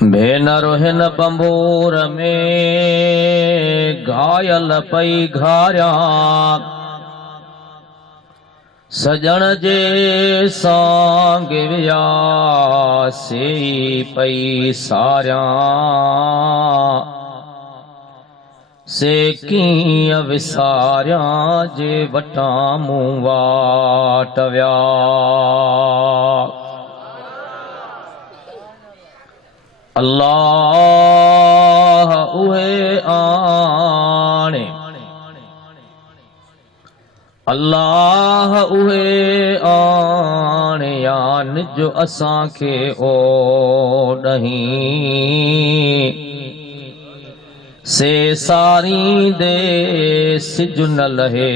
भेनरो हिन बंबूर में घायल पई घारिया, सजण जे सांग विया से पई सारिया, से कीअं विसारिया जे वटां मूं वाट विया। अल्लाह उहे आणे, अल्लाह उहे आणे यान जो असां खे ओ ॾहीं से सारींदे सिज न लहे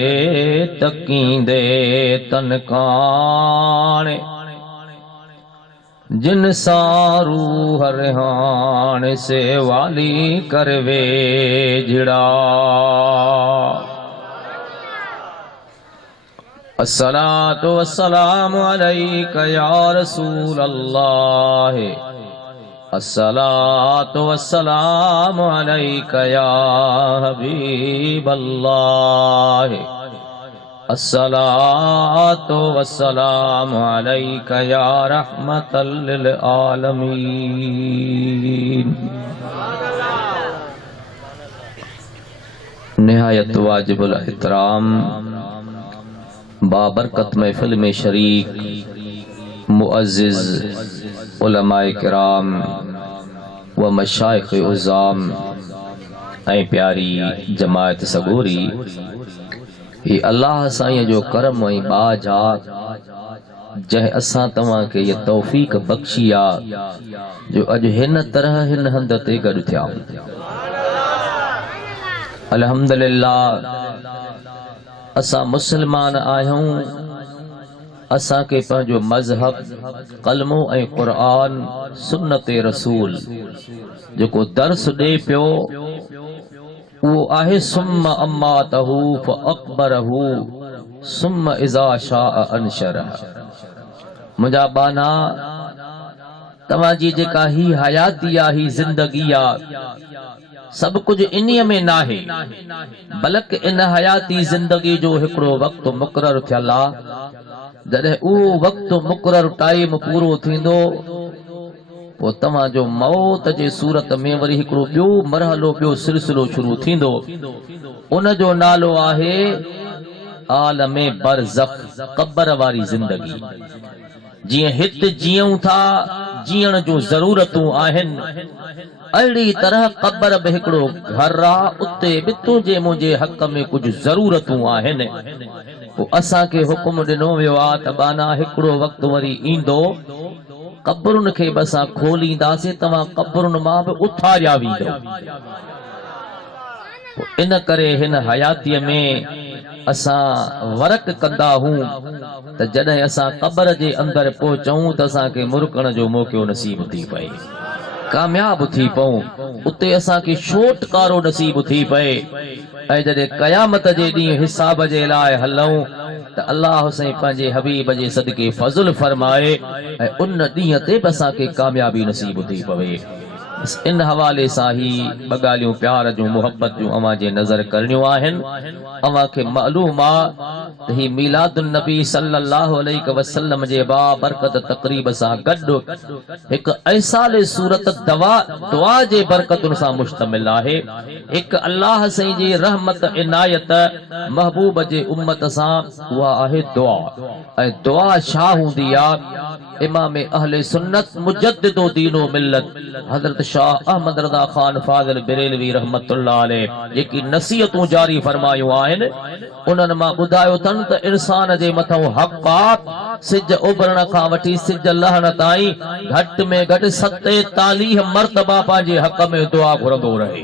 तकींदे तनकाणे, जिन सां रूह रिहान से वाली करवे जिड़ा। अस्सलातु वस्सलामु अलैका या रसूल अल्लाह, अस्सलातु वस्सलामु अलैका या हबीब अल्लाह, अस्सलातु वस्सलामु अलैका या रहमतल लिल आलमीन। निहायत वाजिबुल एहतराम बाबरकत महफिल में शरीक मुअज़्ज़िज़ उलमाए किराम व मशाइख़ उज़्ज़ाम ऐं प्यारी जमायत सगोरी, ही अल्लाह साईं जो करम ऐं बाज आ जंहिं असां तव्हां खे ये तौफ़ीक़ बख़्शी आ जो अॼु हिन तरह हिन हंध ते गॾु थिया। अल्हम्दुलिल्लाह असां मुस्लमान आहियूं, असां खे पंहिंजो मज़हब कलमो ऐं क़ुरान सुन्नत रसूल जेको दर्स ॾे पियो वो आहे सुम्म अम्मातहू फअक़बरहू सुम्म इज़ा शाअ अनशरह। मुंहिंजा बाना तव्हांजी जेका ही हयाती आ, ही ज़िंदगी आ, सब कुछ इन्हीअ में नाहे, बल्कि इन हयाती ज़िंदगी जो हिकिड़ो वक़्तु मुक़ररु थियल आ। जॾहिं उहो वक़्तु मुक़ररु टाइम पूरो थींदो पोइ तव्हांजो मौत जे सूरत में वरी हिकिड़ो ॿियो मरहलो, ॿियो सिलसिलो शुरू थींदो। उन जो नालो आहे आलमे बरज़ख, क़ब्र वारी ज़िंदगी। जीअं हिते जीऊं था, जीअण जो ज़रूरतूं आहिनि, अहिड़ी तरह क़ब्र बि हिकिड़ो घर आ, उते बि तुंहिंजे मुंहिंजे हक़ में कुझु ज़रूरतूं आहिनि। पोइ असांखे हुकुम ॾिनो वियो आहे त बाना हिकिड़ो वक़्तु वरी ईंदो, क़ब्रुनि खे बि असां खोलींदासीं, तव्हां क़ब्रुनि मां बि उथारिया वेंदो। इन करे हिन हयातीअ में असां वरक कंदा हूं त जॾहिं असां क़ब्र जे अंदरि पहुचूं त असांखे मुरकण जो मौक़ो नसीब थी पए, कामयाब थी पऊं, उते असांखे छोटकारो नसीब थी पए। ऐं जॾहिं क़यामत जे ॾींहुं हिसाब जे लाइ हलूं त अल्लाह साईं पंहिंजे हबीब जे सदके फज़ल फरमाए ऐं उन ॾींहं ते बि असांखे कामयाबी नसीब थी पवे। इन हवाले सां ही ॿ ॻाल्हियूं प्यार जूं मुहब्बत जूं अवां जे नज़र करणियूं आहिनि। अवां खे मालूम आ त ही मीलादुन नबी सल्लल्लाहु अलैहि वसल्लम जे बाबरकत तक़रीब सां गॾु हिकु ऐसाले सूरत दुआ जे बरकतुनि सां मुश्तमिल आहे। हिकु अल्लाह साईं जी रहमत इनायत महबूब जे उम्मत सां, उहा आहे दुआ। ऐं दुआ छा हूंदी आहे? इमाम अहले सुन्नत मुजद्दिदो दीनो मिल्लत हज़रत शाह अहमद रज़ा खान फाज़िल बरेलवी रहमतुल्लाह अलैह जेकी नसीहतूं जारी फरमायूं आहिनि, उन्हनि मां ॿुधायो अथनि त इंसान जे मथां हक़ आहे सिज उभरण खां वठी सिज लहण ताईं घटि में घटि 47 मरतबा पंहिंजे हक़ में दुआ घुरंदो रहे।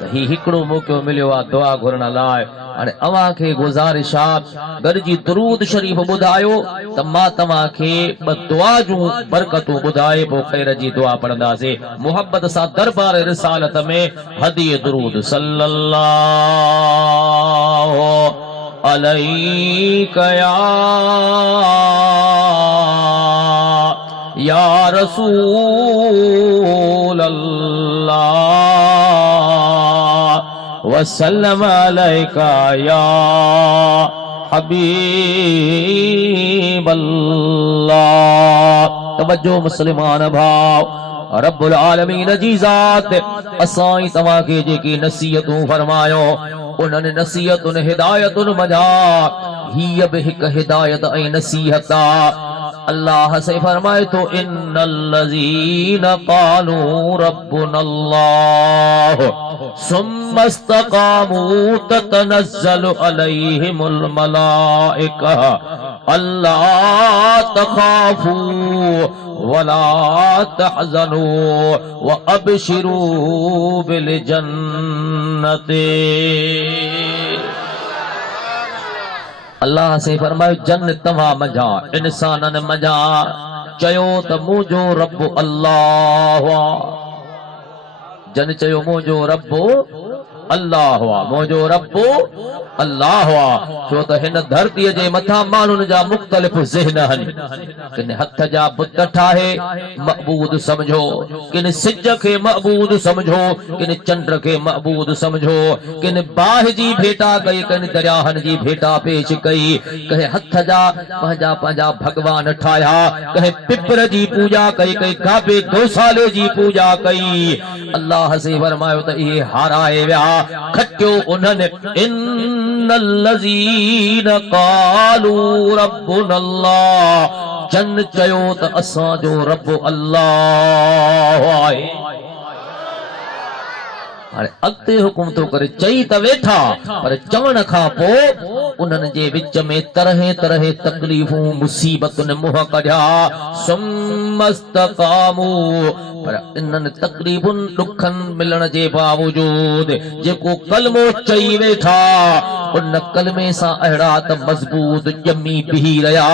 त ही हिकिड़ो मौक़ो मिलियो आहे दुआ घुरण लाइ। हाणे अवां खे गुज़ारिश आहे गॾिजी दुरूद शरीफ़ ॿुधायो त मां तव्हां खे ॿ दुआ जूं बरकतूं ॿुधाए पोइ ख़ैर जी दुआ पढ़ंदासीं। मुहब्बत सां दरबार रिसालत में हदीअ दुरूद सल्लल्लाहु अलैका या रसूल अल्लाह वसल्लम अलैका या हबीब अल्लाह। तवज्जो मुस्लिमान भाव, रब्बुल आलमीन जी ज़ात असाई तवा के जेकी नसीहतूं फरमायो उन्हनि नसीहतुन हिदायतुन मजा ही अब हिक हिदायत ऐं नसीहत अल्लाह से फरमाए तो इन्नल्लज़ीन क़ालू रब्बुनल्लाह सुम्मा इस्तक़ामू ततनज़्ज़लु अलैहिमुल मलाइका अल्ला तख़ाफू वला तहज़नू व अबशिरू बिल जन्नति। अल्लाह से फरमायो जन्नत तव्हां मजा इंसानन मजा चयो त मुंहिंजो रब अल्लाह जन चयो मुंहिंजो रब अल्लाह मुंहिंजो रब अल्लाह छो त हिन धरतीअ जे मथां माण्हुनि जा मुख़्तलिफ़ ज़हन आहिनि। किन हथ जा बुत ठाहे मअबूद समझो, किन सिज खे मअबूद समझो, किन चंड खे मअबूद समझो, किन बाहि जी भेटा कई, किन दरियाहनि जी भेटा पेश कई, कंहिं हथ जा पंहिंजा पंहिंजा भगवान ठाहिया, कंहिं पिपर जी पूजा कई, कंहिं काबे गौसाले जी पूजा कई। अल्लाह से फरमायो त इहे हाराए विया खटियो उन्हनि इन्नल्लज़ीन क़ालू रब्बुनल्लाह जन चयो त असांजो रब अल्लाह आहे। हाणे अॻिते हुकुम थो करे चई त वेठा पर चवण खां पोइ उन्हनि जे विच में तरह तरह तकलीफ़ूं मुसीबतुनि मुंहं कढिया सुम्मा इस्तक़ामू पर इन्हनि तकलीफ़ुनि ॾुखनि मिलण जे बावजूद जेको कलमो चई वेठा उन कलमे सां अहिड़ा त मज़बूत ॼमी बीही रहिया,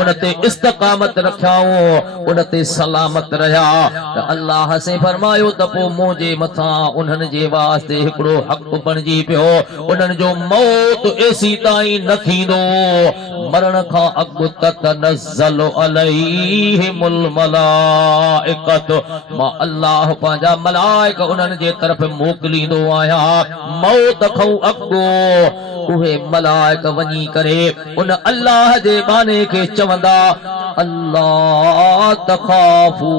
उन ते इस्तक़ामत रखियाऊं, उन ते सलामत रहिया त अल्लाह से फरमायो त पोइ मुंहिंजे मथां उन्हनि जे वास्ते हिकिड़ो हक़ बणिजी पियो उन्हनि जो मौत एसी ताईं न थींदो मरण खां अॻु ततनज़्ज़लु अलैहिमुल मलाइकत मां अल्लाह पंहिंजा मलाइक उन्हनि जे तरफ़ मोकिलींदो आहियां मौत खां अॻु उहे मलाइक वञी करे उन अल्लाह जे बाने खे चवंदा अल्लाह तख़ाफू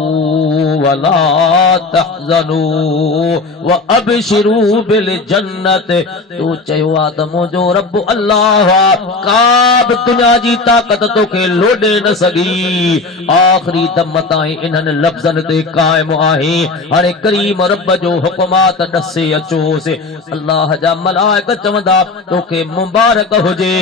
वला तहज़नू व अबशिरू बिल जन्नत। तू चयो आ त मुंहिंजो रब अल्लाह का बि दुनिया जी ताक़त तोखे लोॾे न सघी आख़िरी दम ताईं इन्हनि लफ़्ज़नि ते क़ाइम आहे। हाणे करीम रब जो हुकुमात ॾसे अचोसि अल्लाह जा मलाइक चवंदा तोखे मुबारक हुजे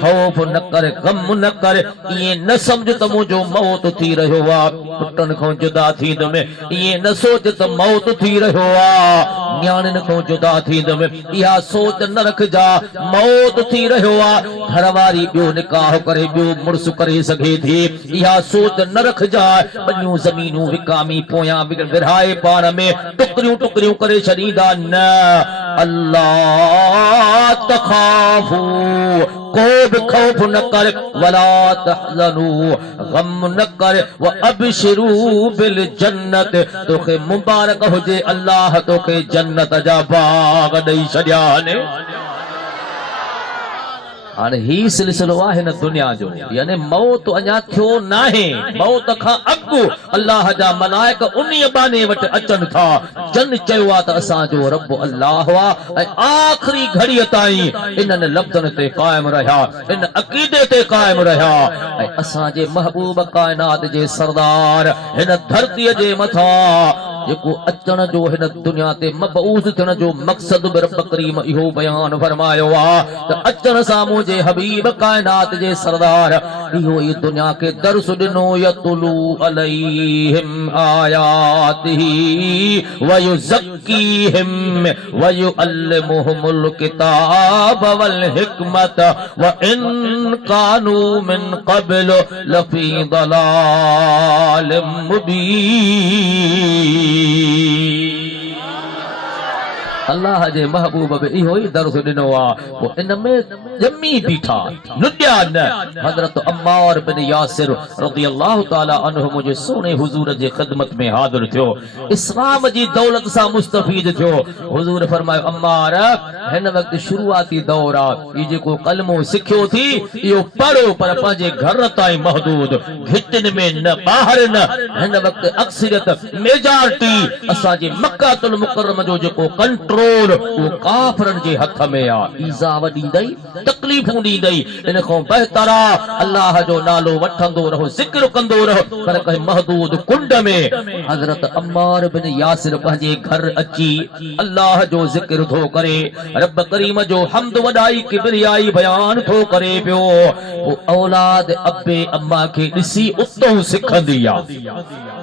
खौफ न कर गम न कर इएं न समझ त मुंहिंजो मौत थी रहियो आहे पुटनि खां जुदा थींदुमि इएं न सोच त मौत थी रहियो आहे न्याणियुनि खां जुदा थींदुमि इहा सोच न रखजा मौत थी रहियो आहे घर वारी ॿियो निकाह करे ॿियो मुड़ुस करे सघे थी इहा सोच न रखजा ॿियूं ज़मीनूं विकामी पोयां विरहाए पाण में टुकड़ियूं टुकड़ियूं करे छॾींदा न अल्लाह तख़ाफू को भी खौफ न कर वला तहज़नू गम न कर व अबशिरू बिल जन्नत तोखे मुबारक हुजे अल्लाह तोखे जन्नत जा बाग ॾेई छॾिया ने। हाणे ही सिलसिलो आहे न दुनिया जो यानी मौत अञा थियो नाहे मौत खां अॻु अल्लाह जा मलाइक उन्हीअ बाने वटि अचनि था जन चयो आहे त असांजो रब अल्लाह आहे ऐं आख़िरी घड़ीअ ताईं इन्हनि लफ़्ज़नि ते क़ाइम रहिया इन अक़ीदे ते क़ाइम रहिया ऐं असांजे महबूब काइनात जे सरदार हिन धरतीअ जे मथां जेको अचण जो हिन दुनिया ते मबऊस थियण जो मक़सद बि रब करीम इहो बयान फरमायो आहे त अचण सां मुंहिंजे हबीब काइनात जे सरदार इहो ई दुनिया खे दर्स ॾिनो यतलू अलैहिम आयातिही व युज़क्कीहिम व युअल्लिमुहुमुल किताब वल हिकमत व इन कानू मिन क़ब्ल लफी ज़लालिम मुबीन। अल्लाह जे महबूब बि इहो ई दर्स ॾिनो आहे पोइ इन में ॼमी बीठा नुॾिया न हज़रत अम्मार बिन यासिर रज़ियल्लाहु ताला अन्हु मुंहिंजे सोने हुज़ूर जे ख़िदमत में हाज़िर थियो इस्लाम जी दौलत सां मुस्तफ़ीद थियो हुज़ूर फरमायो अम्मार हिन वक़्तु शुरूआती दौर आहे ही जेको कलमो सिखियो थी इहो पढ़ो पर पंहिंजे घर ताईं महदूद घिटिन में न ॿाहिरि न हिन वक़्तु अक्सरियत मेजॉरिटी असांजे मक्कातुल मुकर्रम जो जेको कंट्रोल वो काफ़िरनि जे हथ में आहे ईज़ा ॾींदई तकलीफ़ूं ॾींदई इन खां बहितर आहे अल्लाह जो नालो वठंदो रहो ज़िक्र कंदो रहो पर कंहिं महदूद कुंड में हज़रत अम्मार बिन यासिर पंहिंजे घर अची अल्लाह जो ज़िक्र थो करे रब करीम जो हम्द वॾाई किबरियाई बयान थो करे पियो वो औलाद अब्बे अम्मा खे ॾिसी उतो सिखंदी आहे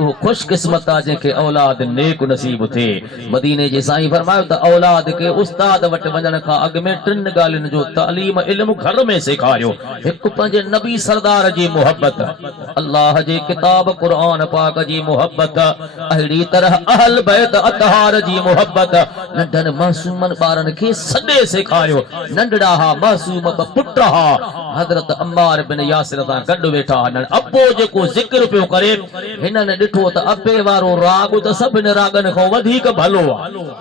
वो खुशकिस्मत आहे जंहिंखे औलाद नेक नसीब थिए मदीने जे साईं फरमायो त औलाद के उस्ताद वटि वञण खां अॻु में टिनि ॻाल्हियुनि जो तालीम इल्मु घर में सेखारियो हिकु पंहिंजे नबी सरदार जी मोहब्बत अल्लाह जे किताब क़ुरान पाक जी मोहब्बत अहिड़ी तरह अहल बैत अतहार जी मोहब्बत नंढनि मासूमनि ॿारनि खे सॾे सेखारियो नंढड़ा हा मासूम ॿ पुट हा हज़रत अम्मार बिन यासिर सां गॾु वेठा हलनि अब्बो जेको ज़िक्र पियो करे हिननि ॾिठो त अब्बे वारो राग त सभिनी रागनि खां वधीक भलो आहे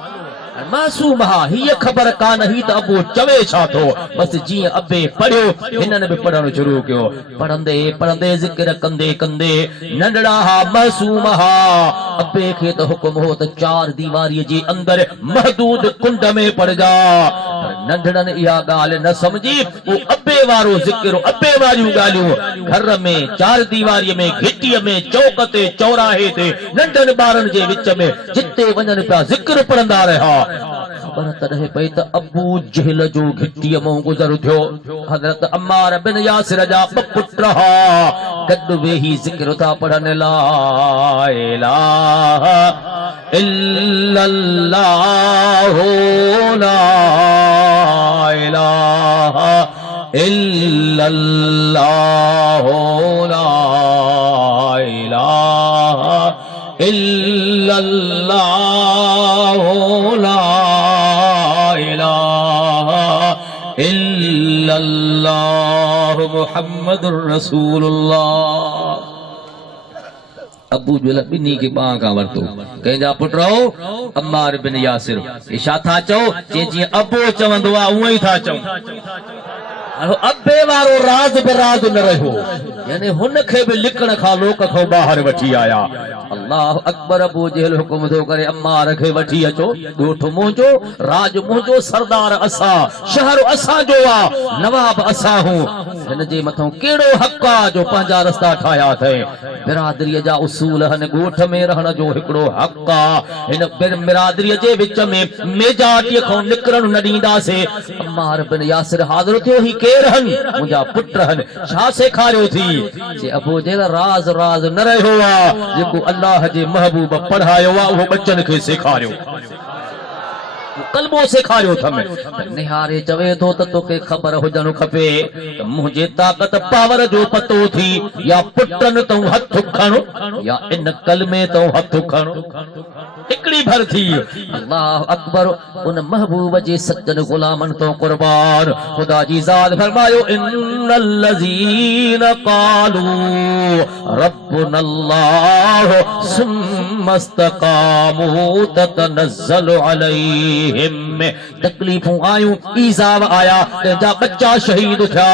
मासूम हा हीअ ख़बर कान ही त अबो चवे छा थो बस जीअं अब्बे पढ़ियो हिननि बि पढ़णु शुरू कयो पढ़ंदे पढ़ंदे ज़िक्र कंदे कंदे नंढड़ा हा मासूम हा अब्बे खे त हुकुम हो त चार दीवारीअ जे अंदरि महदूद कुंड में पढ़जा नंढड़नि इहा ॻाल्हि न समझी वो अब्बे वारो ज़िक्र अब्बे वारियूं ॻाल्हियूं घर में चार दीवारीअ में घिटीअ में चौक ते चौराहे ते नंढनि ॿारनि जे विच में जिते वञनि पिया ज़िक्र पढ़ंदा रहिया ख़बर त रहे पई त अबू जहल जो घिटीअ मां गुज़र थियो हज़रत अम्मार बिन यासिर जा ॿ पुट हा गॾु वेही ज़िक्र था पढ़नि ला इलाहा इल्लल्लाह ला इलाहा इल्लल्लाह ला इलाहा इल्लल्लाह ला इलाहा इल्लल्लाह मुहम्मदुर रसूलुल्लाह अबू जो बिन्ही के बां का वरतो कंहिंजा पुट रहो अम्मार बिन यासिर ये छा था चओ जीअं अबो चवंदो आहे उहो ई था चऊं अब्बे वारो राज बराज न रहियो यानी हुन खे बि लिकण खां लोक खां ॿाहिरि वठी आया अल्लाह अकबर अबू जहल हुकुम थो करे अम्मार खे वठी अचो ॻोठ मुंहिंजो राज मुंहिंजो सरदार असां शहर असांजो आहे नवाब असां हूं हिन जे मथां कहिड़ो हक़ आहे जो पंहिंजा रस्ता ठाहिया अथई बिरादरीअ जा उसूल हन ॻोठ में रहण जो हिकिड़ो हक़ आहे हिन बिरादरीअ जे विच में मेजाटीअ खां निकिरण न ॾींदासीं अम्मार बिन यासिर हाज़िर थियो ही केर हन मुंहिंजा पुट हन छा सेखारियो थी जे अबू जहल राज राज न रहियो आहे जेको अल्लाह जे महबूब पढ़ायो आहे उहो बच्चन खे सेखारियो कलमो सेखारियो थमे निहारे चवे थो त तोखे ख़बर हुजणु खपे त मुंहिंजे ताक़त पावर जो पतो थी या पुटन तूं हथ खणो या इन कलमे तूं हथ खणो हिकड़ी भर थी अल्लाह अकबर उन महबूब जे सज्जन गुलामन तो कुर्बान खुदा जी ज़ात फरमायो इन्नल लज़ीन क़ालू रब्बुनल्लाह सुम्मा इस्तक़ामू ततनज़्ज़लु अलैहिम तकलीफूं आयूं ईज़ाव आया कंहिंजा बच्चा शहीद थिया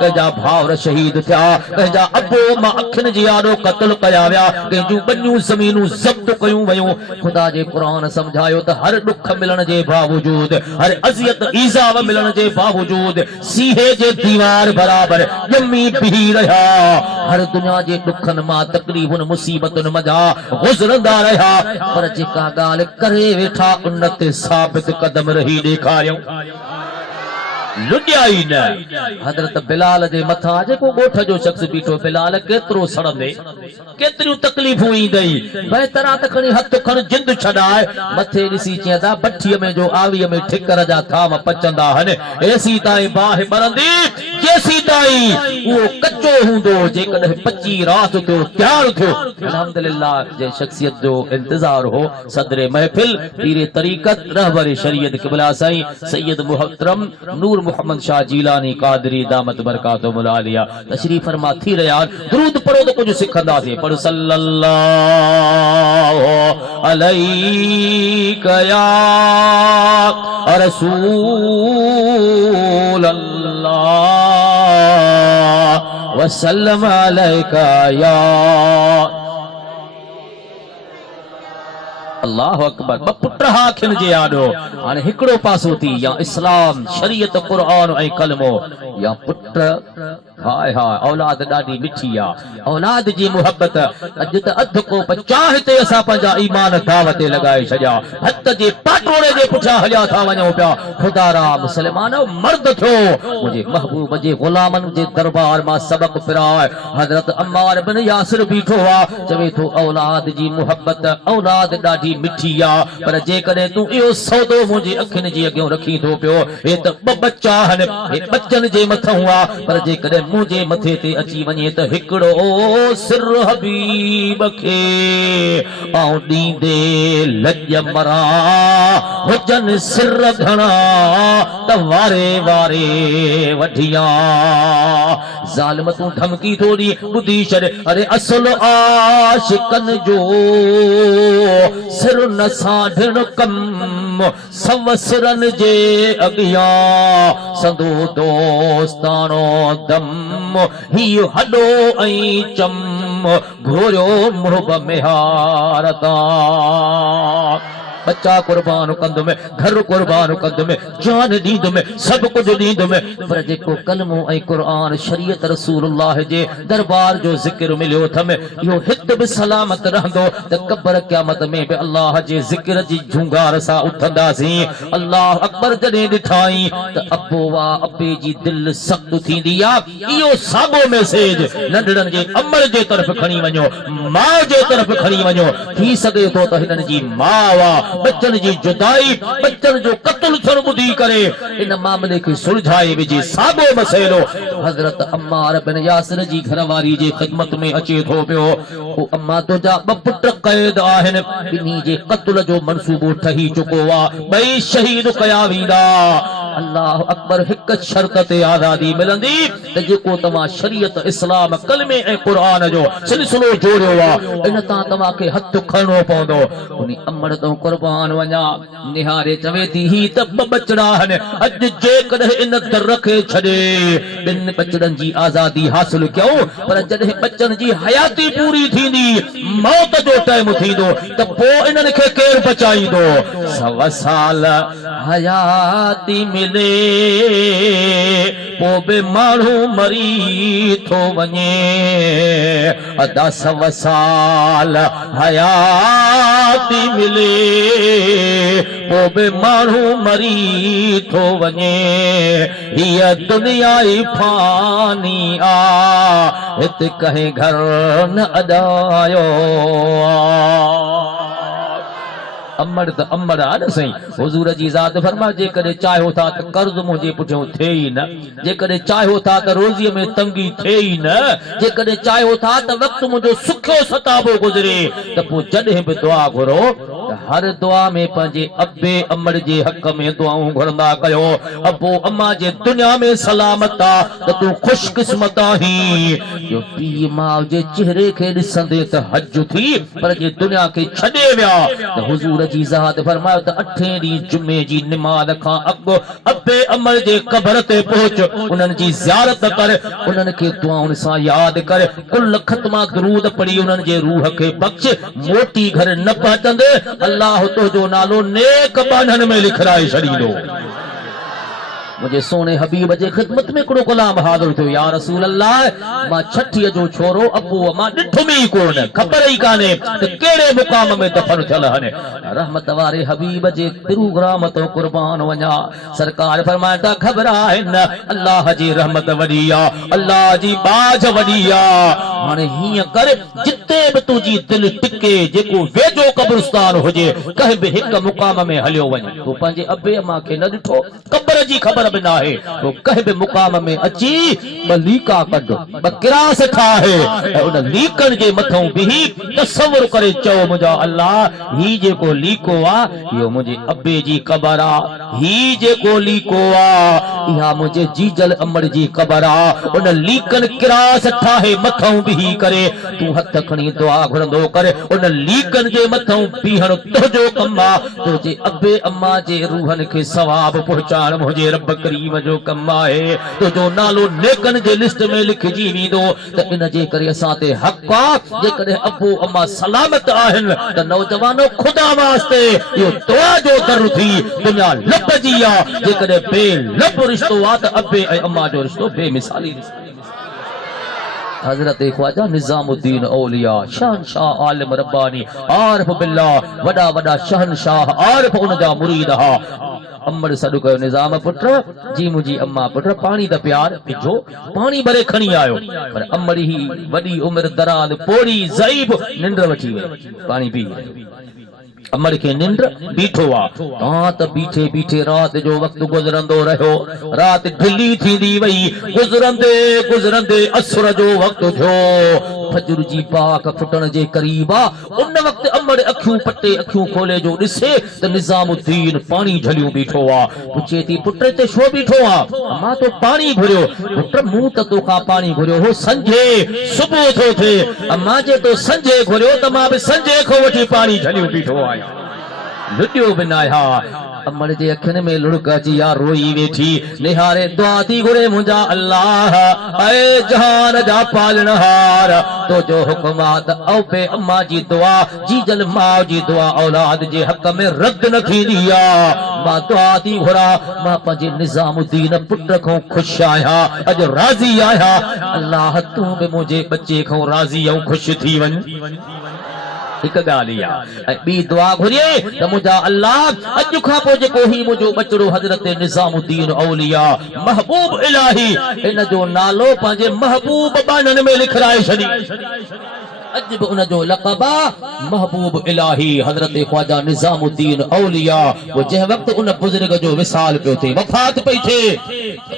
कंहिंजा भाउर शहीद थिया कंहिंजा अबो मां अखियुनि जी आॾो क़त्ल कया विया कंहिंजूं ॿनियूं ज़मीनूं ज़ब्त कयूं वयूं खुदा जे क़ुरान समझायो त हर दुख मिलण जे बावजूद हर अज़ियत ईज़ाव मिलण जे बावजूद सीहे जे दीवार बराबर ॼमी बीही रहिया हर दुनिया जे दुखनि मां तकलीफ़ुनि मुसीबतुनि मज़ा गुज़रंदा रहिया पर जेका ॻाल्हि करे वेठा उन ते साबित कदम रही ॾेखारियूं लुडिया ही न हजरत बिलाल जे मथा जेको गोठ जो शख्स बीठो बिलाल केतरो सड़ंदे केतरियूं तकलीफ़ूं ईंदई बहितरा त खणी हथ खण जिंद छॾाए मथे ॾिसी चइंदा भठीअ में जो आवीअ में ठिकर जा थाम पचंदा हन एसी ताईं बाहि ॿरंदी जेसी ताईं उहो कचो हूंदो जेकॾहिं पची रात थियो तयार थियो अल्हम्दुलिल्लाह जे शख्सियत जो इंतजार हो सदर महफिल पीर तरीक़त रहबर शरीयत क़िबला साईं सैयद मुहतरम नूर मोहम्मद शाह जीलानी कादरी दामत बरकातो मुलालिया तशरीफ फरमा थी रहा दुरूद पढ़ो तो कुछ सिखंदासीं पढ़ सल्लल्लाहु अलैका या रसूल अल्लाह वसल्लम अलैका या अल्लाह अकबर पुट हाखिन जे आडो हाने हिकड़ो पासो थी या इस्लाम शरीयत कुरान ऐं कलमो या पुट हाय हाय औलाद ॾाढी मिठी आ औलाद जी मोहब्बत अॼु त अध कोप चाह ते असां पंहिंजा ईमान दाव ते लॻाए छॾिया हथ जे पाटोड़े जे पुठियां हलिया था वञूं पिया ख़ुदा रा मुस्लमान मर्द थियो मुंहिंजे महबूब जे ग़ुलामनि जे दरबार मां सबक पिराए हज़रत अम्मार बिन यासिर बीठो आहे चवे थो औलाद जी मोहब्बत औलाद ॾाढी मिठी आ पर जेकॾहिं तूं इहो सौदो मुंहिंजी अखियुनि जे अॻियां रखी थो पियो हे त ॿ बच्चा आहिनि हे बच्चनि जे मथां आहे पर जेकॾहिं मुंहिंजे मथे ते अची वञे त हिकिड़ो सिर हबीब खे ऐं ॾींदे लॼ मरा हुजनि सिर घणा त वारे वारे वढिया ज़ालिम तूं धमकी थोड़ी ॿुधी छॾ अरे असुल आशिकनि जो सिर न साढिण कम सवसरन जे अॻियां संदो दोस्तानो दम ही हॾो ऐं चम घोरियो मुहब में हारता बच्चा कुर्बान कंदुम घर कुर्बान कंदुम जान ॾींदुम सब कुछ ॾींदुम पर जेको कलमो ऐं कुरान शरीयत रसूलुल्लाह जे दरबार जो ज़िक्र मिलियो थम इहो हित बि सलामत रहंदो त क़ब्र क़यामत में बि अल्लाह जे ज़िक्र जी झुंगार सां उथंदासीं अल्लाह अकबर जॾहिं ॾिठाई त अबो वाह अबे जी दिलि सख़्त थींदी आहे इहो साॻियो मैसेज नंढड़नि जे अमल जे तरफ़ खणी वञो माउ जे तरफ़ खणी वञो थी सघे थो त हिननि जी माउ आहे बच्चन जी जुदाई बच्चन जो कत्ल थियण ॿुधी करे इन मामले खे सुलझाए विझे साॻियो मसइलो हज़रत अम्मार बिन यासिर जी घरवारी जे ख़िदमत में अचे थो पियो ओ अम्मा तुंहिंजा ॿ पुट क़ैद आहिनि ॿिन्ही जे कत्ल जो मंसूबो ठही चुको आहे ॿई शहीद कया वेंदा अल्लाह अकबर हिक शर्त ते आज़ादी मिलंदी त जेको तव्हां शरीयत इस्लाम कलमे ऐं क़ुरान जो सिलसिलो जोड़ियो आहे इन तां तव्हांखे हथ खणणो पवंदो उन अमर तो कुर्बान वञा निहारे चवे थी ही त ॿ बचड़ा आहिनि अॼु जेकॾहिं इन दर खे छॾे ॿिनि बचड़नि जी आज़ादी हासिल कयूं पर जॾहिं बच्चनि जी हयाती पूरी थींदी मौत जो टाइम थींदो त पोइ इन्हनि खे केरु बचाईंदो 100 साल हयाती मिले पोइ बि माण्हू मरी थो वञे अदा 100 साल हयाती मिले पोइ बि माण्हू मरी थो वञे हीअ दुनिया ई फानी आ हिते कंहिं घर न अॾायो अमर त अमर आहे न साईं हुज़ूर जी ज़ात फरमा जेकॾहिं चाहियो था त कर्ज़ मुंहिंजे पुठियां थिए ई न जेकॾहिं चाहियो था त रोज़ीअ में तंगी थिए ई न जेकॾहिं चाहियो था त वक़्तु मुंहिंजो सुखियो सताबो गुज़रे त पोइ जॾहिं बि दुआ घुरो त हर दुआ में पंहिंजे अबे अमर जे हक़ में दुआऊं घुरंदा कयो अबो अम्मा जे दुनिया में सलामत आहे त तूं ख़ुशकिस्मत आहीं जो पीउ माउ जे चेहरे खे ॾिसंदे त हज थी पर जे दुनिया खे छॾे विया त हुज़ूर जी ज़ात फरमायो त 8 ॾींहं जुमे जी निमाज़ खां अॻु अबे अमर जे क़ब्र ते पहुच उन्हनि जी ज़ियारत कर उन्हनि खे दुआउनि सां यादि कर कुल ख़त्मा दरूद पढ़ी उन्हनि जे रूह खे बख़्श मोटी घर न पहुचंदे अल्लाह तुंहिंजो नालो नेक बाननि में लिखराए छॾींदो मुझे सोने हबीब जे खिदमत में हिकिड़ो गुलाम हाज़िर थियो, या रसूल अल्लाह मां छठीअ जो छोरो अबू मां ॾिठुमि ई कोन, ख़बर ई कान्हे त कहिड़े मुक़ाम में दफ़न थियल आहिनि। रहमत वारे हबीब जे प्रोग्राम तो कुर्बान वञा। सरकार फरमाइनि था घबराइनि, अल्लाह जी रहमत वॾी आहे, अल्लाह जी बाज वॾी आहे। हाणे हीअं कर, जिते बि तुंहिंजी दिलि टिके, जेको वेझो कब्रिस्तान हुजे, कंहिं बि हिक मुक़ाम में हलियो वञ। तूं पंहिंजे अबे अम्मा खे न ॾिठो, क़ब्र जी ख़बर बि न आहे, तो कंहिं बि मुक़ाम में अची ॿ लीका कढ, ॿ किरास ठाहे ऐं उन लीकनि जे मथां बीही तसव्वुर करे चओ, मुंहिंजा अल्लाह ही जेको लीको आहे इहो मुंहिंजे अबे जी क़बर आहे, ही जेको लीको आहे इहा मुंहिंजे जीजल अमर जी क़बर आहे। उन लीकनि किरास ठाहे मथां बीही करे तूं हथ खणी दुआ घुरंदो कर, उन लीकनि जे मथां बीहण तुंहिंजो कमु आहे। तुंहिंजे अबे अम्मा जे रूहनि खे सवाब पहुचाइण मुंहिंजे रब करीम जो कमु आहे। तुंहिंजो नालो नेकनि जे लिस्ट में लिखजी वेंदो। त इन जे करे असां ते हक़ आहे, जेकॾहिं अबो अम्मा सलामत आहिनि त नौजवानो ख़ुदा वास्ते इहो दुआ जो दर थी दुनिया लपजी आहे। जेकॾहिं बे लप रिश्तो आहे त अबे ऐं अम्मा जो रिश्तो बेमिसाली रिश्तो। हजरत ख्वाजा निजामुद्दीन औलिया शहनशाह आलिम रब्बानी आरिफ बिल्लाह, वॾा वॾा शहनशाह आरिफ उन जा मुरीद हा। अमड़ सॾु कयो, निज़ाम पुट जी मुंहिंजी अम्मा पुट पाणी द प्यार पिजो, पाणी भरे खणी आयो। पर अमड़ी ही वॾी उमिरि दराद पोड़ी ज़ईब निंड वठी वई, पाणी पी अमड़ के निंड बीठो आ। त बीठे बीठे रात जो वक्त गुजरंदो रहो, रात ढिली थींदी वई, गुजरंदे गुजरंदे असुर जो वक्त थियो, फजर जी पाक फुटण जे करीब आ। उन वक्त अमड़ अखियूं पटे अखियूं खोले जो ॾिसे त निजामुद्दीन पानी झलियूं बीठो आ। पुछे थी पुट ते छो बीठो आ? अम्मा तो पानी घुरियो। पुट मूं त तोखां पानी घुरियो हो संझे, सुबुह थो थे। अम्मा जे तो संझे घुरियो त मां बि संझे खां वठी पानी झलियूं बीठो आहियां, लुटियो बि न आहियां। अमड़ जे अखियुनि में लुढ़क अची या रोई वेठी, निहारे दुआ थी घुरे, मुंहिंजा अल्लाह ऐ जहान जा पालनहार, तो जो हुकुमात औबे अम्मा जी दुआ, जीजल माउ जी दुआ औलाद जे हक़ में रद्द न थींदी आ। मां दुआ थी घुरा, मां पंहिंजे निज़ामुद्दीन पुट खां ख़ुशि आहियां, अॼु राज़ी आहियां। अल्लाह तूं बि मुंहिंजे बच्चे खां राज़ी ऐं ख़ुशि थी वञ। हिक ॻाल्हि आहे। ऐं ॿी दुआ घुरिए त मुंहिंजा अल्लाह अॼु खां पोइ जेको ही मुंहिंजो बचड़ो हज़रत निज़ामुद्दीन औलिया महबूब इलाही, इन जो नालो पंहिंजे महबूब बाननि में लिखराए छॾी। अॼु बि उन जो लक़ब महबूब इलाही हज़रत ख्वाजा निज़ामुद्दीन औलिया। वो जंहिं वक्त उन बुज़ुर्ग जो विसाल पियो थिए, वफ़ात पई थिए,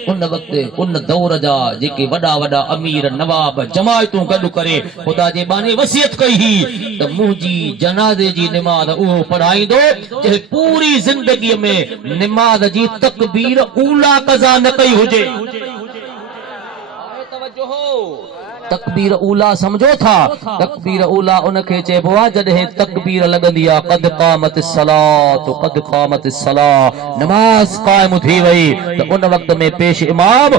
उन वक्त उन दौर जा जेके वॾा वॾा अमीर नवाब जमायतूं गॾु करे ख़ुदा जे बाने वसियत कई ही त मुंहिंजी जनाज़े जी निमाज़ उहो पढ़ाईंदो जंहिं पूरी ज़िंदगीअ में निमाज़ जी तकबीर ऊला क़ज़ा न कई हुजे। तकबीर ऊला समझो था, तकबीर ऊला उनखे चइबो आहे जॾहिं तकबीर लॻंदी आहे क़द क़ामत सलात, क़द क़ामत सलाह, नमाज़ क़ाइम थी वई, त उन वक्त में पेश इमाम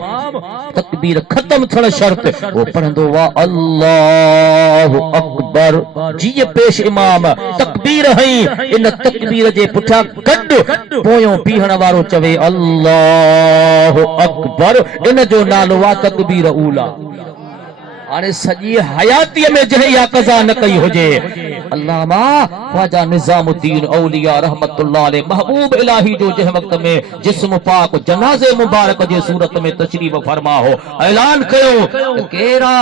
तकबीर ख़त्म थियण शर्त वो पढ़ंदो आहे अल्लाहु अकबर। जीअं पेश इमाम तकबीर हई, इन तकबीर जे पुठियां गॾु पोयों बीहण वारो चवे अल्लाहु अकबर, इन जो नालो आहे तकबीर ऊला। हाणे सॼी हयातीअ में जंहिं इहा क़ज़ा न कई हुजे, अल्लामा ख्वाजा निज़ामुद्दीन औलिया रहमतुल्लाह अलैह महबूब इलाही जो जंहिं वक्त में जिस्म पाक जनाज़े मुबारक जे सूरत में तशरीफ़ फरमा हो, ऐलान कयो त केरा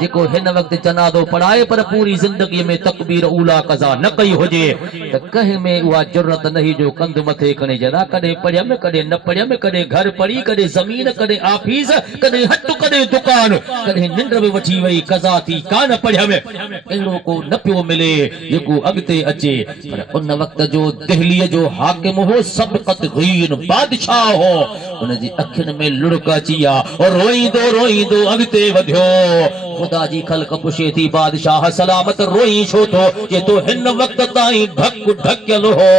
जेको हिन वक्त जनाज़ो पढ़ाए पर पूरी ज़िंदगी में तकबीर ऊला क़ज़ा न कई हुजे त कंहिं में उहा जुर्रत नहीं जो कंध मथे खणे जरा, कॾहिं पढ़ियमि कॾहिं न पढ़ियमि, कॾहिं घर पढ़ी कॾहिं ज़मीन कॾहिं आफीस कॾहिं हट कॾहिं दुकान, कॾहिं निंड बि वठी वई क़ज़ा थी कान पढ़ियमि। अहिड़ो को न पियो मिले जेको अॻिते अचे। पर उन वक्त जो दिल्लीअ जो हाकिम हो, सबक़त गीन बादशाह हो, उनजी अखियुनि में लुढ़क अची आ और रोईंदो रोईंदो अॻिते वधियो। खुदा जी खल्क पुछे थी बादशाह सलामत रोई छो तो जे तो हिन वक्त ताईं ढक ढकियल हो,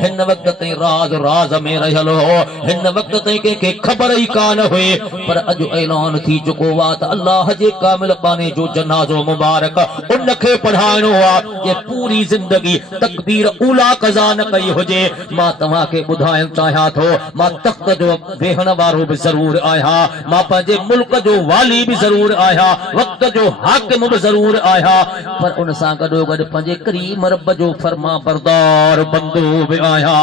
हिन वक्त ताईं राज राज में रहल हो, हिन वक्त ताईं के खबर ही कान हुई, पर अज ऐलान थी चुको वा त अल्लाह जे कामिल पाने जो जनाज़ो मुबारक उनखे पढ़ाइणो आ जे पूरी जिंदगी तकबीर उला कज़ा न कई हुजे। मां तव्हां खे ॿुधाइण चाहियां थो मां तख्त जो वेहण वारो भी जरूर आहियां, मां पंहिंजे मुल्क जो वाली भी जरूर आहियां, वक्त जो हाकिम भी जरूर आहियां, पर उन सां गॾो गॾु पंहिंजे करीम रब जो फर्मा बरदार बंदो भी आहियां।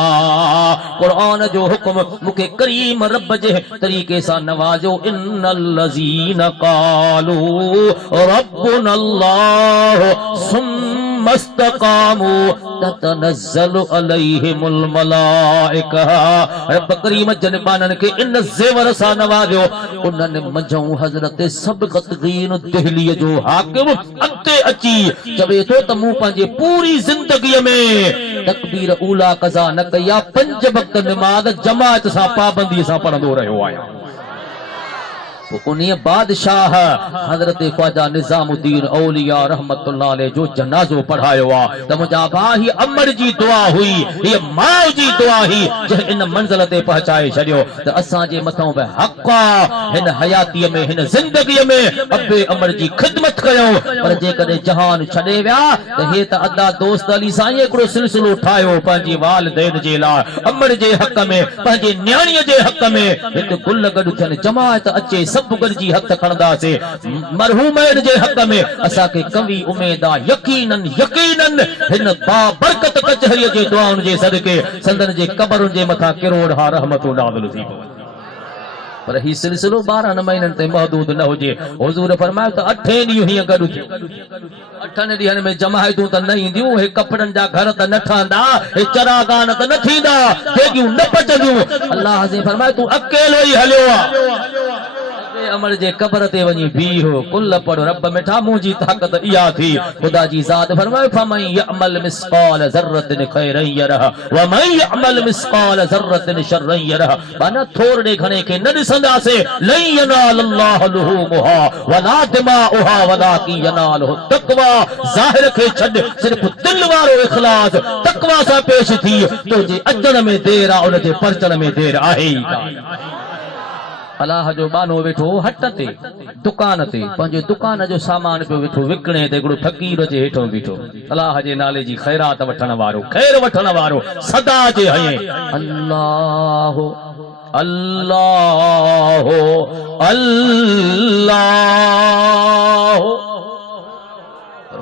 क़ुरान जो हुक्म मूंखे करीम रब जे तरीक़े सां नवाज़ो। इन्नल्लज़ीन क़ालू रब्बुनल्लाह सुम्मा इस्तक़ामू ततनज़्ज़लु अलैहिमुल मलाइका। रब करीम जन बानन के इन ज़ेवर सां नवाज़ो। उन्हनि मंझूं हज़रत सबक़तगीन दिल्ली जो हाकिम अॻिते अची चवे थो त मूं पंहिंजे पूरी ज़िंदगीअ में तकबीर ऊला कज़ा न कई आहे, 5 वक्त नमाज़ जमात सां पाबंदी सां पढ़ंदो रहियो आहियां। उन्हीं बादशाह हजरत ख्वाजा निजामुद्दीन औलिया रहमतुल्लाह अलैह जो जनाज़ो पढ़ायो आ त मुंहिंजा भाउ ही अमर जी दुआ हुई, ये माउ जी दुआ ही जंहिं इन मंज़िल ते पहुचाए छॾियो त असां जे मथां बि हक़ आ हिन हयातीअ में हिन ज़िंदगीअ में अबे अमर जी ख़िदमत कयो। पर जेकॾहिं जहान छॾे विया त हे त अदा दोस्त अली साईं हिकिड़ो सिलसिलो ठाहियो पंहिंजी वालिदैन जे लाइ, अमर जे हक़ में, पंहिंजे न्याणीअ जे हक़ में हिकु गुल गॾु थियनि, जमात अचे सब गॾिजी हथ खणंदासीं। मरहूमैन जे हक़ में असांखे कवी उमेद आहे, यकीनन यकीनन हिन बाबरकत कचहरीअ जे दुआउनि जे सदके संदन जे कबरुनि जे मथां किरोड़ हा रहमतूं नाज़िल थी पवनि। पर ही सिलसिलो 12 महीननि ते महदूद न हुजे। हुजूर फरमायो त 8 ॾींहं हीअं गॾु थियो, 8 ॾींहनि में जमायतूं त न ईंदियूं, हे कपड़नि जा घर त न ठहंदा, हे चरागान त न थींदा, देगियूं न पचंदियूं। अल्लाह जे फरमायो तूं अकेलो ई हलियो आहे, अमर जे कबर ते वञी बीहो, कुल पढ़ रब मिठा मुंहिंजी ताक़त इहा थी। खुदा जी ज़ात फरमाए फमन यअमल मिस्क़ाल ज़र्रतिन खैरन यरह व मन यअमल मिस्क़ाल ज़र्रतिन शर्रन यरह। माना थोरड़े घणे खे न ॾिसंदासीं, लन यनाल अल्लाह लुहूमुहा वला दिमाउहा वलाकिन यनालुहु तक़वा। ज़ाहिर खे छॾ, सिर्फ़ दिल वारो इख़लास तक़वा सां पेश थी, तो जे अचण में देर आहे उन जे परचण में देर आहे ई कान। अलाह जो बानो वेठो हट ते, दुकान ते, पंहिंजे दुकान जो सामान पियो वेठो विकिणे ते हिकिड़ो फ़कीर जे हेठो बीठो, अलाह जे नाले जी ख़ैरात वठण वारो, ख़ैर वठण वारो, सदा जे हये अल्लाह अल्लाह अल्लाह।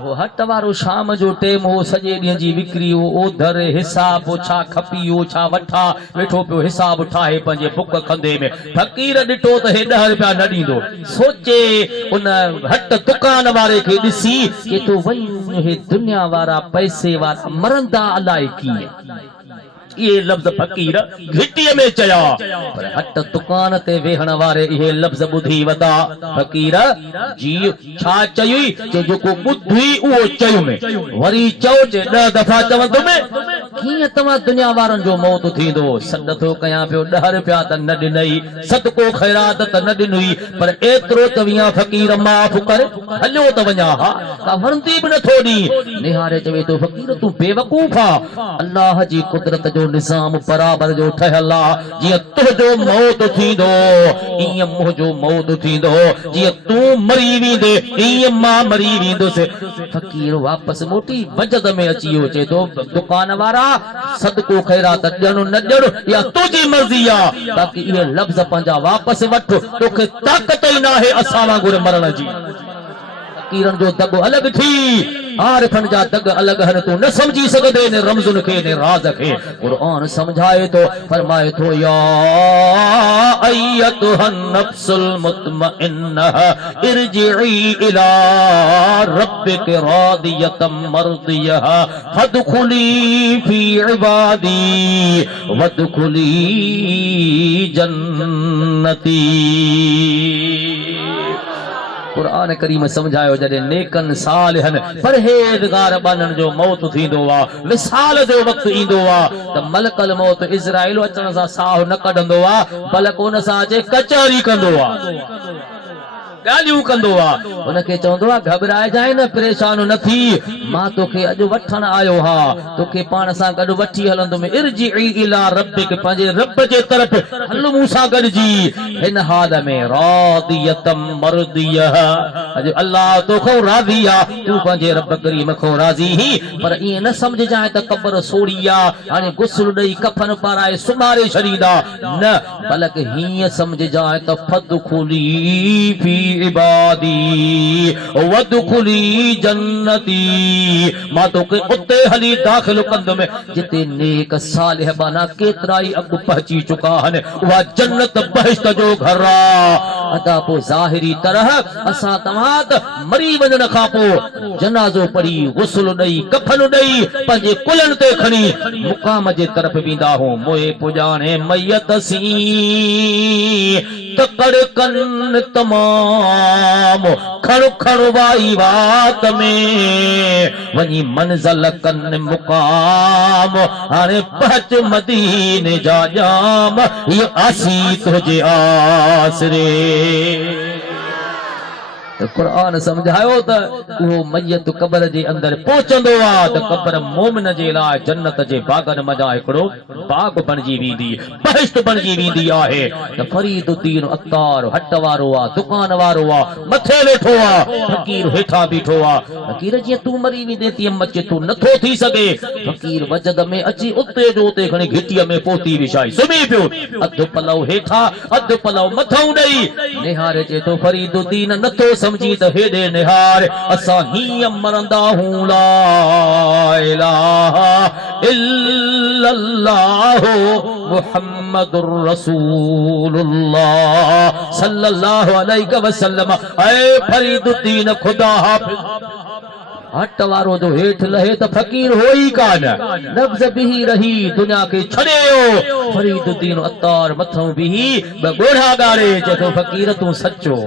वो हट वारो शाम जो टेम हो, सॼे ॾींहं जी विक्री हो, ओधर हिसाब छा खपी हो छा वठा, वेठो पियो हिसाब ठाहे पंहिंजे बुक खंदे में। फ़कीर ॾिठो त हे 10 रुपया न ॾींदो, सोचे उन हट दुकान वारे खे ॾिसी के तूं वञ, हे दुनिया वारा पैसे वारा मरंदा अलाए कीअं। ये लफ्ज़ फ़कीर घिटीअ में चया, पर हट दुकान ते वेहण वारे इहे लफ्ज़ ॿुधी वता। फ़कीर जी छा चई, जे जेको ॿुधी उहो चयो में, वरी चओ जे 10 दफ़ा चवंदुमि कीअं तव्हां दुनिया वारनि जो मौत थींदो। सॾ थो कयां पियो, 10 रुपया त न ॾिनई, सदको ख़ैरात त न ॾिनई, पर एतिरो चवियां फ़कीर माफ़ कर, हलियो त वञा, हा का वरंदी बि नथो ॾी। निहारे चवे थो फ़कीर तूं बेवकूफ़ आ, अल्लाह जी कुदरत जो निज़ाम बराबर जो ठहियल आहे, जीअं तुंहिंजो मौत थींदो ईअं मुंहिंजो मौत थींदो, जीअं तूं मरी वेंदे ईअं मां मरी वेंदुसि। फ़कीर वापसि मोटी वजद में अची वियो, चए थो दुकान वारा सदको ख़ैरात ॾियणो न ॾियणो या तुंहिंजी मर्ज़ी आहे, बाक़ी इहे लफ़्ज़ पंहिंजा वापसि वठ, तोखे ताक़त ई नाहे असां वांगुरु मरण जी। फ़कीरनि जो दग अलॻि थी, आरिफन जा दग अलग हन, तू न समझी सकदे ने रमजुन के ने राज के। कुरान समझाए तो फरमाए तो या अय्यतुहन नफ्सुल मुतमइन्ना इरजिई इला रब्बिक रादियतम मर्दियह फदखुली फी इबादी वदखुली जन्नती। कुरान करीम समझायो जॾहिं नेकन सालिहन परहेज़गार बानन जो मौत थींदो आहे, विसाल जो वक़्तु ईंदो आहे त मलकल मौत इज़राइल अचण सां साह न कढंदो आहे, बल्कि उन सां अचे कचहरी कंदो आहे। गालियूं कंदो आहे उनखे चवंदो आहे घबराए जाए न परेशान न थी मां तोखे अॼु वठण आयो हा तोखे पाण सां गॾु वठी हलंदुमि इरजी इला रब्बिक पंहिंजे रब जे तरफ़ हल मूं सां गॾिजी हिन हाल में रादियतम मर्दियह अॼु अल्लाह तोखां राज़ी आहे तूं पंहिंजे रब करीम खां राज़ी ही पर ईअं न सम्झ जाए त क़ब्र सोड़ी आहे हाणे गुस्ल ॾेई कफन पाराए सुम्हारे छॾींदा न बल्कि हीअं सम्झ जाए त फदखुली फी इबादी वदखुली जन्नती मां तोखे उते हली दाख़िल कंदुमि जिते नेक सालिह बाना केतिरा ई अॻु पहुची चुका आहिनि उहा जन्नत बहिश्त जो घर आहे अदा पोइ ज़ाहिरी तरह असां तव्हां त मरी वञण खां पोइ जनाज़ो पढ़ी गुस्ल ॾेई कफन ॾेई पंहिंजे कुलनि ते खणी मुक़ाम जे तरफ़ वेंदा हो मोए पुॼाणे मैयत सी तकड़ कन तमाम खड़ खड़ वाई वात में वनी मंज़ल कन मुकाम हाणे पहुच मदीने जा जाम ये आसी तुझे आसरे कुरान समझायो त वो मयत कब्र जे अंदर पहुचंदो आहे त कब्र मोमिन जे लाइ जन्नत जे बागन मजा हिकिड़ो बाग बणजी वेंदी बहिश्त बणजी वेंदी आहे त फरीदुद्दीन अत्तार हट वारो आहे दुकान वारो आहे मथे वेठो आहे फकीर हेठा बीठो आहे फकीर जीअं तूं मरी वेंदे तीअं मचे तूं नथो थी सघे फकीर वजद में अची उते जो उते खणी घिटीअ में पोती विछाई सुम्ही पियो अधु पलव हेठा अधु पलव मथां ॾेई निहारे चए थो फरीदुद्दीन नथो समझी त हेॾे निहार असां हीअं मरंदा हूं ला इलाहा इल्लल्लाह मुहम्मदुर रसूलुल्लाह सल्लल्लाहु अलैहि वसल्लम ऐ फरीदुद्दीन खुदा हाफिज़ हट वारो जो हेठ लहे त फकीर हो ही कान नब्ज़ बिही रही दुनिया के छड़ियो फरीदुद्दीन अत्तार मथों बिही ॻोढ़ा ॻाड़े चए थो फकीर तूं सचो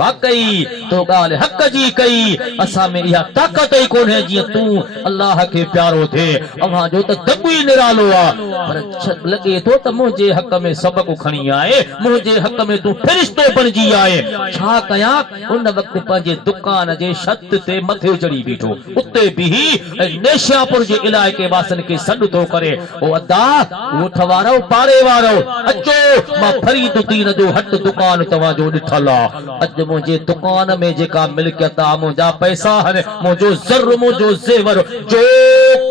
वाकई तो ॻाल्हि हक़ जी कई असां में इहा ताक़त ई कोन्हे जीअं तूं अल्लाह खे प्यारो थिए अव्हां जो त दॿ ई निरालो आहे पर लॻे थो त मुंहिंजे हक़ में सबक़ खणी आए मुंहिंजे हक़ में तूं फ़रिश्तो बणिजी आए छा कयां उन वक़्तु पंहिंजे दुकान जे छत ते मथे चढ़ी बीठो उते भी नेशापुर जे इलाइके वासन के सॾु थो करे ओ अदा ॻोठ वारो पाड़े वारो अचो मां फरीदुद्दीन जो हट दुकान तव्हां जो ॾिठल आहे अॼु मुंहिंजे दुकान में जेका मिल्कियत आहे मुंहिंजा पैसा आहिनि मुंहिंजो ज़र मुंहिंजो ज़ेवर जो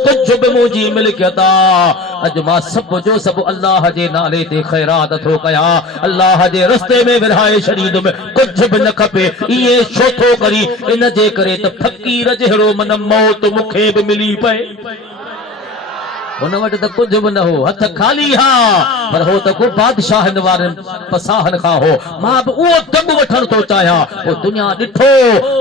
कुझु बि मुंहिंजी मिल्कियत आहे अॼु मां सभु जो सभु अल्लाह जे नाले ते ख़ैरात थो कयां अल्लाह जे रस्ते में विरहाए छॾींदुमि कुझु बि न खपे इहे छो थो करी इन जे करे त फकीर जहिड़ो मन मौत मुखे भी मिली पे उन वटि त कुछ भी न हो हथ खाली हा पर हो त को बादशाहन वारे पसाहन खा हो मां भी वो दब वठण तो चाहया वो दुनिया ॾिठो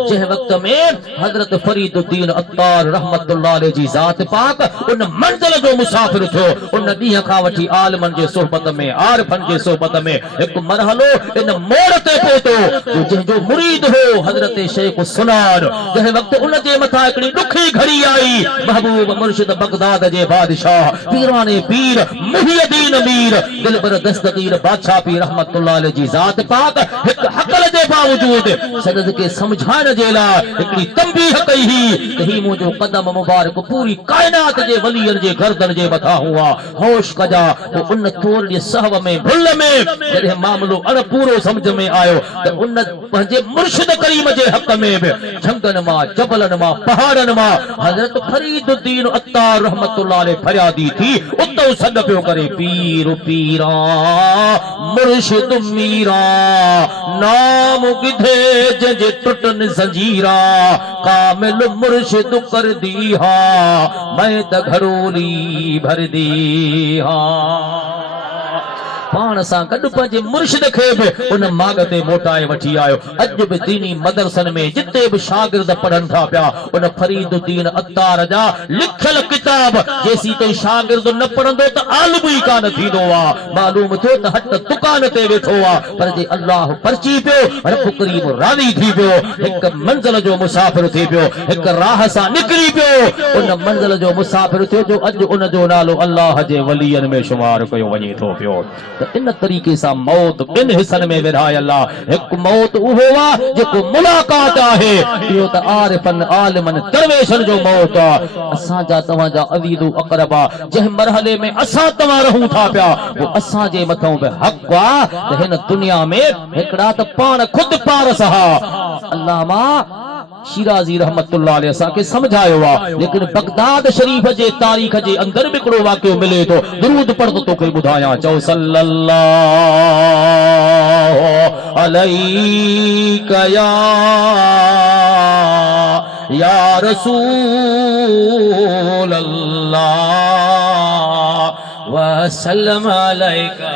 जंहिं वक्त में हजरत फरीदुद्दीन अत्तार रहमतुल्लाह अलैहि जी ज़ात पाक उन मंज़िल जो मुसाफिर थियो उन ॾींहं खां वठी आलमन जे सोहबत में आरिफन जे सोहबत में एक मरहलो इन मोड़ ते पहुतो जंहिंजो मुरीद हो हजरत शेख सुनार जंहिं वक्त उन जे मथा हिकिड़ी ॾुखी घड़ी आई महबूब मुर्शिद बगदाद जे बादशाह पीराने पीर मुहियद्दीन मीर दिलबर दस्तगीर बादशाह पीर रहमतुल्लाह अलैहि जी ज़ात पाक एक हक़ल जे बावजूद सदद के समझाइण जे लाइ हिकिड़ी तंबीह कई ही त ही मुंहिंजो कदम मुबारक पूरी कायनात जे वलियन जे गर्दन जे मथा हुआ होश कजा तो उन थोड़ी सहव में भुल में जॾहिं मामलो अण पूरो समझ में आयो त उन पंहिंजे मुर्शिद करीम जे हक़ में बि झंगन मां जबलन मां पहाड़न मां हजरत फरीदुद्दीन अत्तार रहमतुल्लाह अलैहि फरियादी थी उतो सॾ पियो करे पीर पीरा मुर्शिद मीरा नाम गिधे जंहिंजे टुटन ज़ंजीरा कामिल मुर्शिद कर दी हा मैं त घरोली भर दी हा पाण सां गॾु पंहिंजे मुर्शिद खे बि उन माग ते मोटाए वठी आयो अॼु बि दीनी मदरसन में जिते बि शागिर्द पढ़नि था पिया उन फरीदुद्दीन अत्तार जा लिखियल किताब जेसी ताईं शागिर्द न पढ़ंदो त आलिम ई कान थींदो आहे मालूम थियो त हट दुकान ते वेठो आहे पर जे अल्लाह परची पियो रब करीम राज़ी थी पियो हिकु मंज़िल जो मुसाफ़िर थी पियो हिकु राह सां निकिरी पियो उन मंज़िल जो मुसाफ़िर थियो जो अॼु उन जो नालो अल्लाह जे वलियन में शुमार कयो वञे थो पियो तो इन तरीक़े सां मौत ॿिन हिस्सनि में विरहाए अल्लाह। हिकु मौत उहो आहे जेको मुलाक़ात आहे, इहो त आरिफन आलिमन दरवेशन जो मौत आहे। असांजा तव्हांजा अवीदो अक़रबा जंहिं मरहले में असां तव्हां रहूं था पिया, वो असांजे मथां बि हक़ आहे त हिन दुनिया में हिकिड़ा त पाण खुदि पारस हा। अल्लामा शिराज़ी रहमतुल्लाह अलैहि असांखे समझायो आहे, लेकिन बगदाद शरीफ जे तारीख़ जे अंदर बि हिकिड़ो वाक़ियो मिले थो। दुरूद पढ़ तो तोखे ॿुधायां। चओ सल्लल्लाहु अलैका या रसूल अल्लाह व सल्लम अलैका।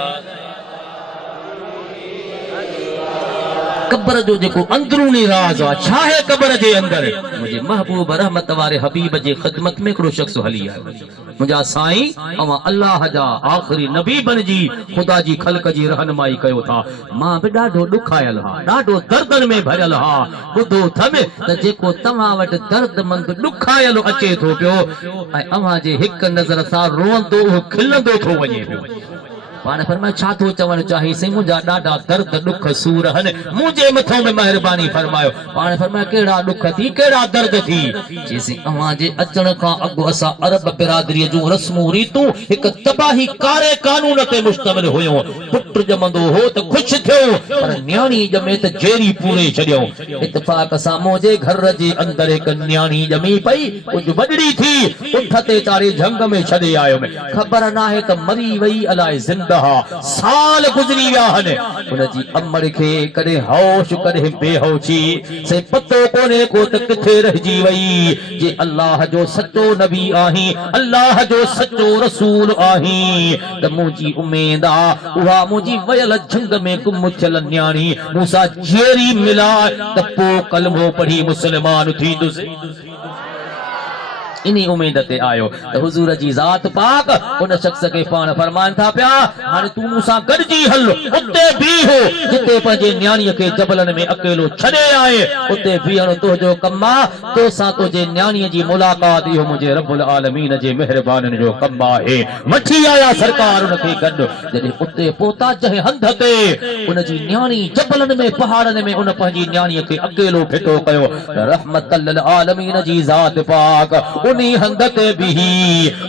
कब्र जो जेको अंदरूनी राज आहे, छा है कब्र जे अंदर? मुंहिंजे महबूब रहमत वारे हबीब जे ख़िदमत में हिकिड़ो शख्स हली आयो। मुंहिंजा साईं, अवां अल्लाह जा आख़िरी नबी बणिजी ख़ुदा जी ख़ल्क़ जी रहनुमाई कयो था। मां बि ॾाढो ॾुखायल हा, ॾाढो दर्दनि में भरियल हा। ॿुधो थम त जेको तव्हां वटि दर्दमंद ॾुखायल अचे थो पियो ऐं अवां जे हिकु नज़र सां रोअंदो उहो खिलंदो थो वञे पियो। पाण फरमाए छा थो चवणु चाही? से मुंहिंजा ॾाढा दर्द ॾुख सूर आहिनि, मुंहिंजे मथां में महिरबानी फरमायो। पाण फरमाए कहिड़ा ॾुख थी, कहिड़ा दर्द थी? चईसीं अवां जे अचण खां अॻु असां अरब बिरादरीअ जूं रस्मूं रीतूं हिकु तबाही कारे कानून ते मुश्तमिल हुयूं। पुट ॼमंदो हो त ख़ुशि थियो, पर न्याणी ॼमे त जेरी पूरे छॾियो। इत्तफ़ाक़ सां मुंहिंजे घर जे अंदर हिकु न्याणी ॼमी पई, कुझु वॾड़ी थी, उठ ते चाढ़े झंग में छॾे आयो। ख़बर नाहे त मरी वई अलाए ज़िंदा। साल गुज़री विया आहिनि, उनजी अमड़ खे कॾहिं होश कॾहिं बेहोशी, से पतो कोन्हे को त किथे रहिजी वई। जे अल्लाह जो सचो नबी आहीं, अल्लाह जो सचो रसूल आहीं, त मुंहिंजी उमेद आहे उहा मुंहिंजी वयल झंग में गुम थियल न्याणी मूंसां जेरी मिलाए त पोइ कलमो पढ़ी मुस्लमान थींदुसि। इन्ही उम्मीद ते आयो त हुजूर जी ज़ात पाक उन शख्स के पाण फरमान था पिया, हाणे तू मूंसां गॾिजी हल, उते बीह जिते पंहिंजे न्याणीअ खे जबलनि में अकेलो छॾे आए, उते बीहणो तुंहिंजो कमु आहे। तोसां तुंहिंजे न्याणीअ जी मुलाक़ात इहो मुंहिंजे रब्बुल आलमीन जे महिरबानियुनि जो कमु आहे। वठी आया सरकार उनखे गॾु। जॾहिं उते पहुता जंहिं हंध ते उनजी न्याणी जबलनि में पहाड़नि में उन पंहिंजी न्याणीअ खे अकेलो फिटो कयो। रहमतल लिल आलमीन जी ज़ात पाक उन्ही हंध ते बीही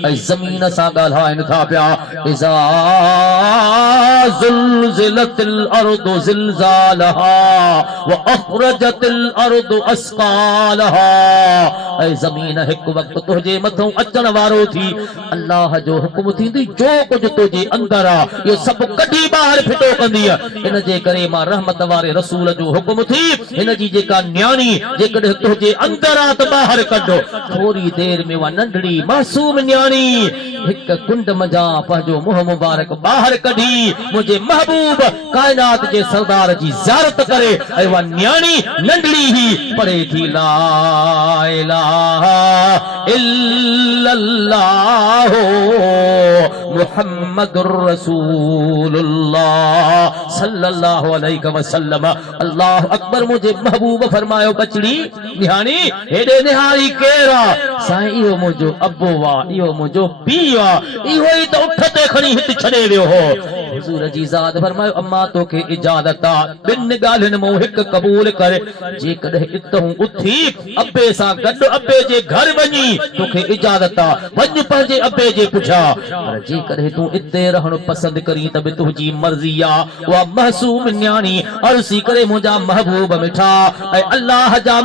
ऐं ज़मीन सां ॻाल्हाइनि था पिया। इज़ा ज़ुलज़िलतिल अर्दु ज़िलज़ालहा व अख़रजतिल अर्दु अस्क़ालहा। ऐं ज़मीन हिकु वक़्तु तुंहिंजे मथां अचण वारो थी, अल्लाह जो हुकुम थींदी, जो कुझु तुंहिंजे अंदर आहे इहो सभु कढी ॿाहिरि फिटो कंदी। इन जे करे मां रहमत वारे रसूल जो हुकुम थी, हिन जी जेका न्याणी जेकॾहिं तुंहिंजे अंदर आहे त ॿाहिरि कढो। थोरी देर में वा नंढड़ी मासूम न्याणी हिकु कुंड मजा पंहिंजो मुंहुं मुबारक ॿाहिरि कढी मुंहिंजे महबूब काइनात जे सरदार जी ज़ियारत करे, ऐं वा न्याणी नंढड़ी ही पढ़े थी ला इलाहा इल्लल्लाह मुहम्मदुर रसूलुल्लाह सल्लल्लाहु अलैहि वसल्लम। अल्लाह अकबर। मुझे महबूब फरमायो, बचड़ी न्याणी हेॾे निहारी केरु आहे? साईं इहो मुंहिंजो अबो आहे, इहो मुंहिंजो पीउ आहे, इहो ई त उठ ते खणी हिते छॾे वियो हो। हुज़ूर जी ज़ात फरमायो, अम्मा तोखे इजाज़त आहे, ॿिनि ॻाल्हियुनि मां हिकु क़बूल करे। जेकॾहिं इतहूं उथी अबे सां गॾु अबे जे घर वञी तोखे इजाज़त आहे, वञ पंहिंजे अबे जे पुठियां। पर जेकॾहिं तूं इते रहणु पसंदि करी त बि तुंहिंजी मर्ज़ी आहे। उहा मासूम न्याणी अर्ज़ी करे, मुंहिंजा महबूब मिठा ऐं अल्लाह जा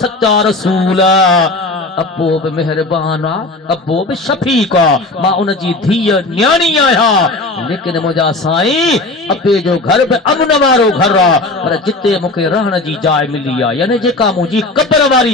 सच्चा रसूल, अबो बि मेहरबान आहे, अबो बि शफ़ीक़ आहे, मां उनजी धीअ न्याणी आहियां। लेकिन मुंहिंजा साईं अबे जो घर बि अमन वारो घर आहे, पर जिते मूंखे रहण जी जाइ मिली आहे, यानी जेका मुंहिंजी क़ब्र वारी